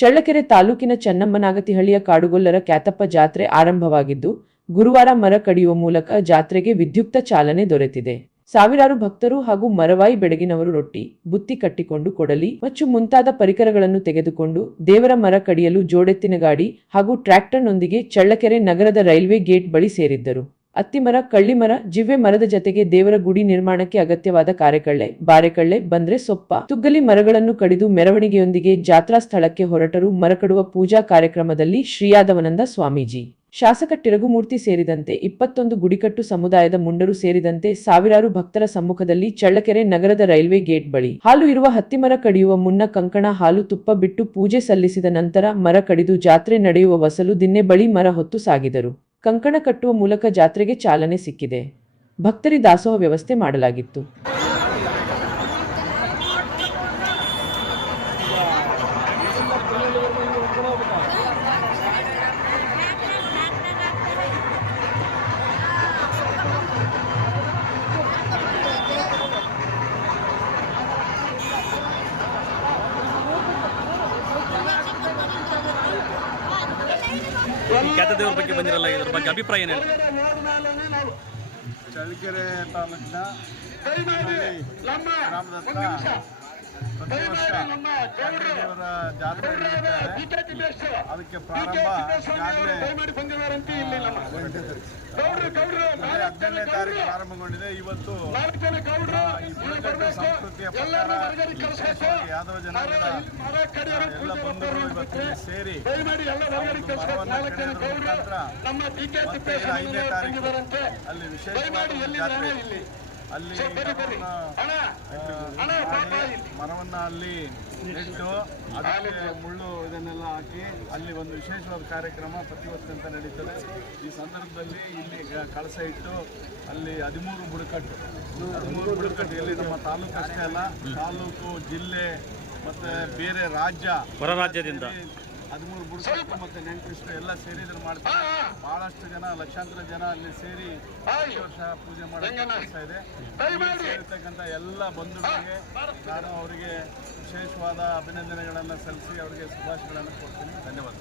ಚಳ್ಳಕೆರೆ ತಾಲೂಕಿನ ಚನ್ನಮ್ಮನಾಗತಿಹಳ್ಳಿಯ ಕಾಡುಗೊಲ್ಲರ ಕ್ಯಾತಪ್ಪ ಜಾತ್ರೆ ಆರಂಭವಾಗಿದ್ದು, ಗುರುವಾರ ಮರ ಕಡಿಯುವ ಮೂಲಕ ಜಾತ್ರೆಗೆ ವಿದ್ಯುಕ್ತ ಚಾಲನೆ ದೊರೆತಿದೆ. ಸಾವಿರಾರು ಭಕ್ತರು ಹಾಗೂ ಮರವಾಯಿ ಬೆಡಗಿನವರು ರೊಟ್ಟಿ, ಬುತ್ತಿ ಕಟ್ಟಿಕೊಂಡು ಕೊಡಲಿ, ಮಚ್ಚು ಮುಂತಾದ ಪರಿಕರಗಳನ್ನು ತೆಗೆದುಕೊಂಡು ದೇವರ ಮರ ಕಡಿಯಲು ಜೋಡೆತ್ತಿನ ಗಾಡಿ ಹಾಗೂ ಟ್ರ್ಯಾಕ್ಟರ್ನೊಂದಿಗೆ ಚಳ್ಳಕೆರೆ ನಗರದ ರೈಲ್ವೆ ಗೇಟ್ ಬಳಿ ಸೇರಿದ್ದರು. ಅತ್ತಿಮರ, ಕಳ್ಳಿಮರ, ಜಿವ್ವೆ ಮರದ ಜತೆಗೆ ದೇವರ ಗುಡಿ ನಿರ್ಮಾಣಕ್ಕೆ ಅಗತ್ಯವಾದ ಕಾರೆಕಳ್ಳೆ, ಬಾರೆಕಳ್ಳೆ, ಬಂದ್ರೆ ಸೊಪ್ಪ, ತುಗ್ಗಲಿ ಮರಗಳನ್ನು ಕಡಿದು ಮೆರವಣಿಗೆಯೊಂದಿಗೆ ಜಾತ್ರಾ ಸ್ಥಳಕ್ಕೆ ಹೊರಟರು. ಮರಕಡುವ ಪೂಜಾ ಕಾರ್ಯಕ್ರಮದಲ್ಲಿ ಶ್ರೀಯಾದವನಂದ ಸ್ವಾಮೀಜಿ, ಶಾಸಕ ತಿರುಗುಮೂರ್ತಿ ಸೇರಿದಂತೆ 21 ಗುಡಿಕಟ್ಟು ಸಮುದಾಯದ ಮುಂಡರು ಸೇರಿದಂತೆ ಸಾವಿರಾರು ಭಕ್ತರ ಸಮ್ಮುಖದಲ್ಲಿ ಚಳ್ಳಕೆರೆ ನಗರದ ರೈಲ್ವೆ ಗೇಟ್ ಬಳಿ ಹಾಲು ಇರುವ ಹತ್ತಿಮರ ಕಡಿಯುವ ಮುನ್ನ ಕಂಕಣ, ಹಾಲು, ತುಪ್ಪ ಬಿಟ್ಟು ಪೂಜೆ ಸಲ್ಲಿಸಿದ ನಂತರ ಮರ ಕಡಿದು ಜಾತ್ರೆ ನಡೆಯುವ ವಸಲು ದಿನ್ನೆ ಬಳಿ ಮರ ಹೊತ್ತು ಸಾಗಿದರು. ಕಂಕಣ ಕಟ್ಟುವ ಮೂಲಕ ಜಾತ್ರೆಗೆ ಚಾಲನೆ ಸಿಕ್ಕಿದೆ. ಭಕ್ತರಿ ದಾಸೋಹ ವ್ಯವಸ್ಥೆ ಮಾಡಲಾಗಿತ್ತು. ಖ್ಯಾತ ದೇವರ ಬಗ್ಗೆ ಬಂದಿರಲ್ಲ, ಇದರ ಬಗ್ಗೆ ಅಭಿಪ್ರಾಯ ಏನು? ಚಳ್ಳಕೆರೆ ತಾಲೂಕಿನ ಗ್ರಾಮದ ಹತ್ರ ಪ್ರತಿ ವರ್ಷ ದೇವರ ಜಾತ್ರೆ ನಡೀತಾರೆ. ಅದಕ್ಕೆ ಪ್ರಾರಂಭ ಈಗಾಗಲೇ 17ನೇ ತಾರೀಕು ಪ್ರಾರಂಭಗೊಂಡಿದೆ. ಇವತ್ತು ಈ ಬುಡಕಟ್ಟು ಸಂಸ್ಕೃತಿಯ ಪ್ರಕಾರ ಯಾದವ ಜನಾಂಗದ ಎಲ್ಲ ಬಂಧುಗಳು ಇವತ್ತು ಸೇರಿ ಮರವನ್ನು ಕಡಿಯೋದ್ರ ಮುಖಾಂತರ ಮತ್ತೆ 5ನೇ ತಾರೀಕು ಅಲ್ಲಿ ವಿಶೇಷವಾದ ಜಾತ್ರೆ, ಅಲ್ಲಿ ಮರವನ್ನು ಅಲ್ಲಿ ನೆಟ್ಟು ಅದಕ್ಕೆ ಮುಳ್ಳು ಇದನ್ನೆಲ್ಲ ಹಾಕಿ ಅಲ್ಲಿ ಒಂದು ವಿಶೇಷವಾದ ಕಾರ್ಯಕ್ರಮ ಪ್ರತಿ ವರ್ಷದಂತೆ ನಡೀತದೆ. ಈ ಸಂದರ್ಭದಲ್ಲಿ ಇಲ್ಲಿ ಕಳಸ ಇಟ್ಟು ಅಲ್ಲಿ 13 ಬುಡಕಟ್ಟು ಎಲ್ಲಿ ನಮ್ಮ ತಾಲೂಕು ಅಷ್ಟೇ ಅಲ್ಲ, ತಾಲೂಕು, ಜಿಲ್ಲೆ ಮತ್ತು ಬೇರೆ ಹೊರ ರಾಜ್ಯದಿಂದ 13 ಬುಡಕಟ್ಟು ಮತ್ತು ನೆಂಟರಿಷ್ಟು ಎಲ್ಲ ಸೇರಿ ಇದನ್ನು ಮಾಡ್ತಾರೆ. ಬಹಳಷ್ಟು ಜನ, ಲಕ್ಷಾಂತರ ಜನ ಅಲ್ಲಿ ಸೇರಿ ಈ ವರ್ಷ ಪೂಜೆ ಮಾಡ್ತಾ ಇದೆ. ಸೇರಿರ್ತಕ್ಕಂಥ ಎಲ್ಲ ಬಂಧುಗಳಿಗೆ ನಾನು ಅವರಿಗೆ ವಿಶೇಷವಾದ ಅಭಿನಂದನೆಗಳನ್ನು ಸಲ್ಲಿಸಿ ಅವರಿಗೆ ಶುಭಾಶಯಗಳನ್ನು ಕೊಡ್ತೀನಿ. ಧನ್ಯವಾದ.